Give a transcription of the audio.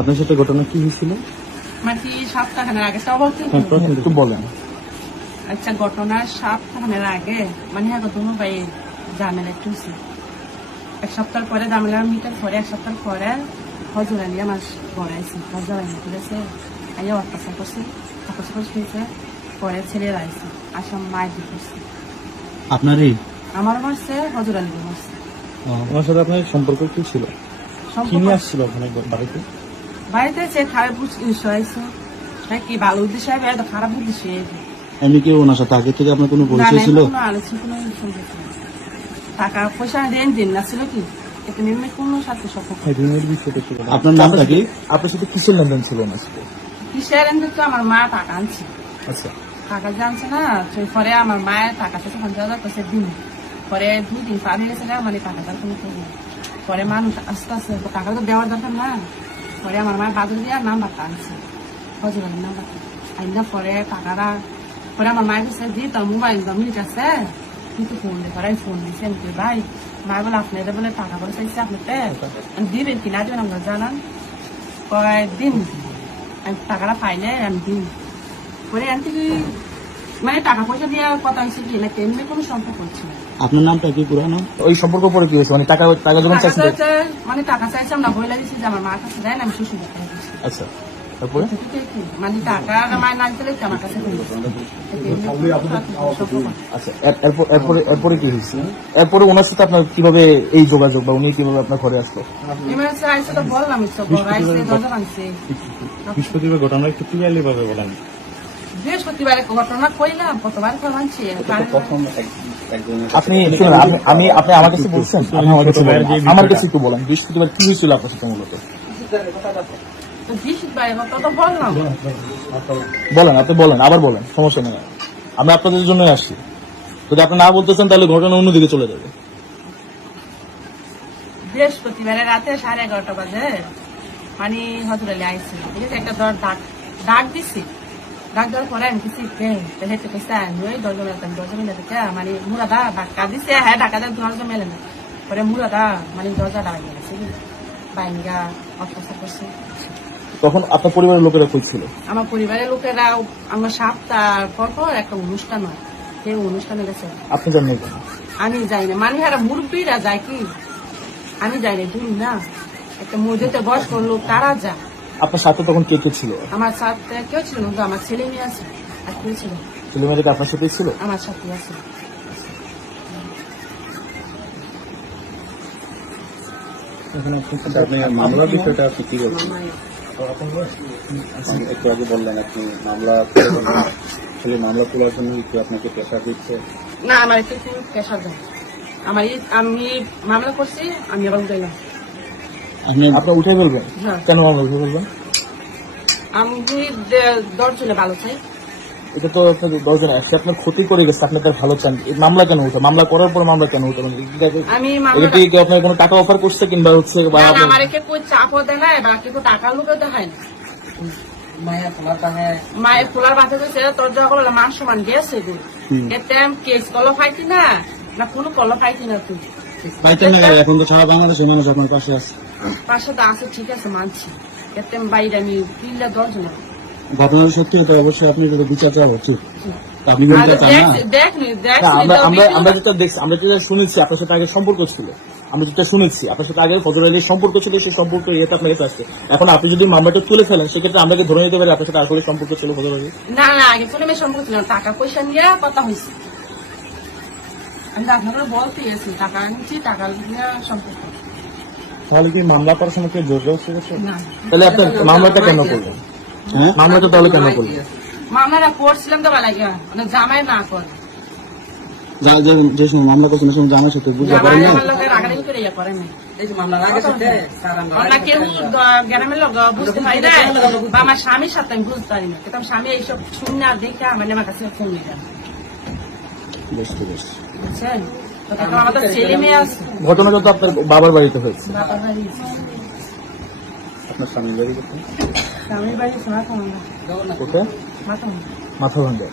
আপনার সাথে ঘটনা কি হয়েছিল? মানে সপ্তাহখানের আগে সব একটু বলেন। আচ্ছা, ঘটনা সপ্তাহখানের আগে মানে হ্যাঁ দুনো ভাই ঝামেলা একটু হয়েছে। এক সপ্তাহ পরে ঝামেলা মিটার পরে এক সপ্তাহ পরে হজুর আলী আমার ঘরে আইসি। হজুর আলী ঠিক আছে, আইয়া অত্যাচার করছে, অত্যাচার করছে। পরে ছেলেরা আইসি, আসাম মায়ের দিয়ে করছে। আপনারই? আমার মারছে, হজুর আলী মারছে। ওনার সাথে আপনার সম্পর্ক কি ছিল? কি নিয়ে আসছিল ওখানে বাড়িতে? বাড়িতে সে খারাপ উদ্দেশ্য আইসে, কি ভালো উদ্দেশ্য হবে এত খারাপ উদ্দেশ্য। এমনি কি ওনার সাথে আগে থেকে আপনার কোনো পরিচয় ছিল? টাকা পয়সা দিন না ছিল কি কোনো সাথে আপনার নামটা কি? আপনার সাথে কিসের লেনদেন ছিল ওনার সাথে? কিসের লেনদেন? তো আমার মা টাকা আনছে। আচ্ছা, টাকা জানছে না, পরে আমার মায়ের টাকা থেকে 50,000 পয়সা দিন। পরে 2 দিন পার হয়ে গেছে, মানে টাকাটার কোনো প্রবলেম। পরে মানুষ আস্তে আস্তে টাকা তো দেওয়ার দরকার না। পরে আমার মায়ের বাদল দিয়ে নাম্বারটা আনছে, হজুর আলীর নাম্বারটা আইনা। পরে টাকাটা পরে আমার মায়ের কাছে দি তোর মোবাইল মিল আছে কিন্তু ফোন দিয়ে পরে ফোন দিয়েছি। আমি ভাই মা বলে আপনাদের বলে টাকা করে চাইছে, আপনাকে দিবেন কিনা দিবেন আমরা জানান। কয়েকদিন আমি টাকাটা পাইলে আমি দিন। পরে আনতে কি মানে টাকা পয়সা দিয়ে কথা হয়েছে কি না তেমনি কোনো সম্পর্ক হচ্ছে না। আপনার নামটা কি পুরো নাম? ওই সম্পর্ক পরে কি হয়েছে? মানে টাকা টাকা যখন চাইছেন, মানে টাকা চাইছে আমরা বলে দিচ্ছি যে আমার মার কাছে দেয় না, আমি শ্বশুর বাড়ি দিচ্ছি। আচ্ছা, তারপরে মানে টাকা মায়ের না দিলে আমার কাছে আচ্ছা, এরপরে কি হয়েছে? এরপরে ওনার সাথে আপনার কিভাবে এই যোগাযোগ বা উনি কিভাবে আপনার ঘরে আসলো? বললাম বৃহস্পতিবার ঘটনা একটু ক্লিয়ারলি ভাবে বলেন। বৃহস্পতিবারে ঘটনা কইলাম, কতবার করছি। আপনি আমি আপনি আমার কাছে বলছেন, আমার কাছে একটু বলেন বৃহস্পতিবার কি হয়েছিল আপনার সাথে মূলত? বলেন, আপনি বলেন, আবার বলেন, সমস্যা নেই। আমি আপনাদের জন্য আসছি। যদি আপনি না বলতেছেন তাহলে ঘটনা অন্যদিকে চলে যাবে। বৃহস্পতিবারে রাতে 11:30 বাজে মানে হজুর আলী আইসি, ঠিক আছে। একটা ডাক দিছি, ডাক দেওয়ার পরে আমি কিছু হেঁটে কইসা ওই দরজা মেলে দেখে মানে মুরাদা ধাক্কা দিছে। হ্যাঁ, ঢাকা দেয় দরজা মেলে না। পরে মুরাদা মানে দরজা ডাকাই গেছে, বাইনিরা অত্যাচার করছে। তখন আপনার পরিবারের লোকেরা কই ছিল? আমার পরিবারের লোকেরা আমার সপ্তাহ পর একটা অনুষ্ঠান হয়, সেই অনুষ্ঠানে গেছে। আপনি জানেন? আমি যাই না, মানে এরা মুরব্বীরা যায় কি, আমি যাই না, তুমি না। একটা মসজিদে বয়স করলো তারা যা। আপনার সাথে তখন কে কে ছিল? আমার সাথে কেউ ছিল না, আমার ছেলে মেয়ে আছে। আর কেউ ছিল? ছেলে মেয়েটা আপনার সাথেই ছিল? আমার সাথে আছে। আপনি মামলার বিষয়টা আপনি কি বলছেন? একটু আগে বললেন আপনি মামলা তোলার জন্য একটু আপনাকে প্রেশার দিচ্ছে। না, আমার একটু প্রেশার দেয়। আমি মামলা করছি, আমি আবার উঠাইলাম। আপনার উঠে বলবেন? কেন মামলা উঠে বলবেন? আমি 10 জনে ভালো চাই। এটা তো 10 জন একসাথে আপনার ক্ষতি করে গেছে, আপনি তার ভালো চান। মামলা কেন উঠে? মামলা করার পর মামলা কেন উঠে? আপনার কোনো টাকা অফার করছে কিংবা হচ্ছে আমার চাপও দেয় না, এবার কিন্তু টাকা লোকে দেখায় না। মায়ের খোলার বাচ্চা দিয়েছে, তোর যখন মান সমান গেছে এতে কেস কলম ফাইতি না কোনো কলম ফাইতি না। তুই এখন তো সারা বাংলাদেশের মানুষ আপনার পাশে আছে। পাশে তো আছে, ঠিক আছে, মানছি। এতে বাইরে আমি 10 জন। ঘটনার সত্যি হতো অবশ্যই আপনি যদি বিচার চাওয়া উচিত। আপনি আমরা যেটা দেখছি, আমরা যেটা শুনেছি আপনার সাথে আগে সম্পর্ক ছিল, আমরা যেটা শুনেছি আপনার সাথে আগে হজুর আলীর সম্পর্ক ছিল, সেই সম্পর্ক ইয়েতে আপনার কাছে আসছে। এখন আপনি যদি মামলাটা তুলে ফেলেন সেক্ষেত্রে আমাকে ধরে নিতে পারি আপনার সাথে আসলে সম্পর্ক ছিল হজুর আলী? না, আগে কোনো মেয়ে সম্পর্ক ছিল না, টাকা পয়সা নিয়ে কথা হয়েছে। আমি আপনারা বলতে গেছি টাকা আনছি, টাকা নিয়ে সম্পর্ক। তাহলে কি মামলা করার সময় কেউ জোর জবরদস্তি করছে? না। তাহলে আপনার মামলাটা কেন করলেন? হ্যাঁ, মামলাটা তাহলে কেন করলেন? মামলাটা করছিলাম তো লাগে মানে জামাই না করে যে সময় মামলা করছেন সেই সময় জামাই সাথে বুঝা করেন না? আমার স্বামীর সাথে আমি বুঝতে পারি না, কিন্তু স্বামী এইসব শুনে আর দেখে মানে আমার কাছে ফোন নিয়ে বুঝছেন। আমাদের ছেলে মেয়ে আছে। ঘটনা যত আপনার বাবার বাড়িতে হয়েছে। আপনার স্বামীর বাড়ি কোথায়? স্বামীর বাড়ি কোথায়? মাথা ভাঙ্গা। মাথা ভাঙ্গা।